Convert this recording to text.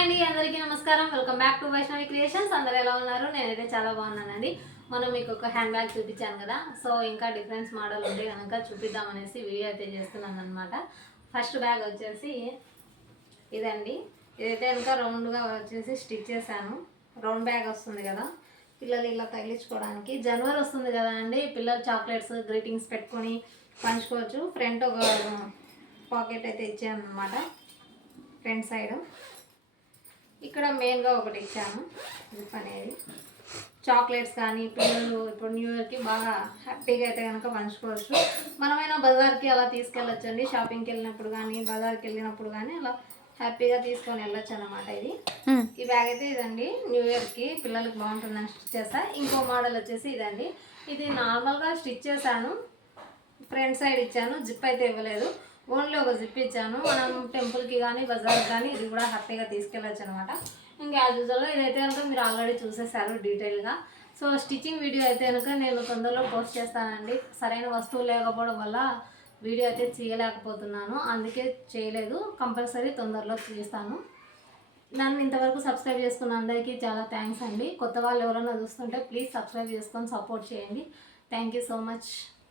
Hi అండి, అందరికీ నమస్కారం. Welcome back to Vaishnavi creations. అందరు ఎలా ఉన్నారు? నేనైతే చాలా బాగున్నానండి. మనం మీకు ఒక హ్యాండ్ బ్యాగ్ చూపించాను కదా, సో ఇంకా డిఫరెన్స్ మోడల్ ఉంటే కనుక చూపిద్దామనేసి వీడియో అయితే చేస్తున్నాను అనమాట. ఫస్ట్ బ్యాగ్ వచ్చేసి ఇదండి. ఇదైతే కనుక రౌండ్గా వచ్చేసి స్టిచ్ చేశాను. రౌండ్ బ్యాగ్ వస్తుంది కదా, పిల్లలు ఇలా తగిలించుకోవడానికి. జనవరి వస్తుంది కదా అండి, పిల్లలు చాక్లెట్స్ గ్రీటింగ్స్ పెట్టుకొని పంచుకోవచ్చు. ఫ్రంట్ ఒక పాకెట్ అయితే ఇచ్చాను అనమాట, ఫ్రంట్ సైడ్. ఇక్కడ మెయిన్గా ఒకటి ఇచ్చాను జిప్ అనేది. చాక్లెట్స్ కానీ పిల్లలు ఇప్పుడు న్యూ ఇయర్కి బాగా హ్యాపీగా అయితే కనుక పంచుకోవచ్చు. మనమైనా బజార్కి అలా తీసుకెళ్ళొచ్చు అండి. షాపింగ్కి వెళ్ళినప్పుడు కానీ బజార్కి వెళ్ళినప్పుడు కానీ అలా హ్యాపీగా తీసుకొని వెళ్ళొచ్చు అనమాట. ఇది ఈ బ్యాగ్ అయితే ఇదండి, న్యూ ఇయర్కి పిల్లలకి బాగుంటుందని స్టిచ్ చేస్తా. ఇంకో మోడల్ వచ్చేసి ఇదండి. ఇది నార్మల్గా స్టిచ్ చేశాను, ఫ్రంట్ సైడ్ ఇచ్చాను, జిప్ అయితే ఇవ్వలేదు. ఓన్లీ ఒక జిప్ ఇచ్చాను. మనం టెంపుల్కి కానీ బజార్కి కానీ ఇది కూడా హ్యాపీగా తీసుకెళ్ళచ్చు అనమాట. ఇంకా యాజ్ యూజువల్గా ఇదైతే కనుక మీరు ఆల్రెడీ చూసేసారు డీటెయిల్గా. సో స్టిచ్చింగ్ వీడియో అయితే కనుక నేను తొందరలో పోస్ట్ చేస్తానండి. సరైన వస్తువు లేకపోవడం వల్ల వీడియో అయితే చేయలేకపోతున్నాను, అందుకే చేయలేదు. కంపల్సరీ తొందరలో చేస్తాను. నన్ను ఇంతవరకు సబ్స్క్రైబ్ చేసుకున్న అందరికీ చాలా థ్యాంక్స్ అండి. కొత్త వాళ్ళు ఎవరైనా చూస్తుంటే ప్లీజ్ సబ్స్క్రైబ్ చేసుకొని సపోర్ట్ చేయండి. Thank you so much.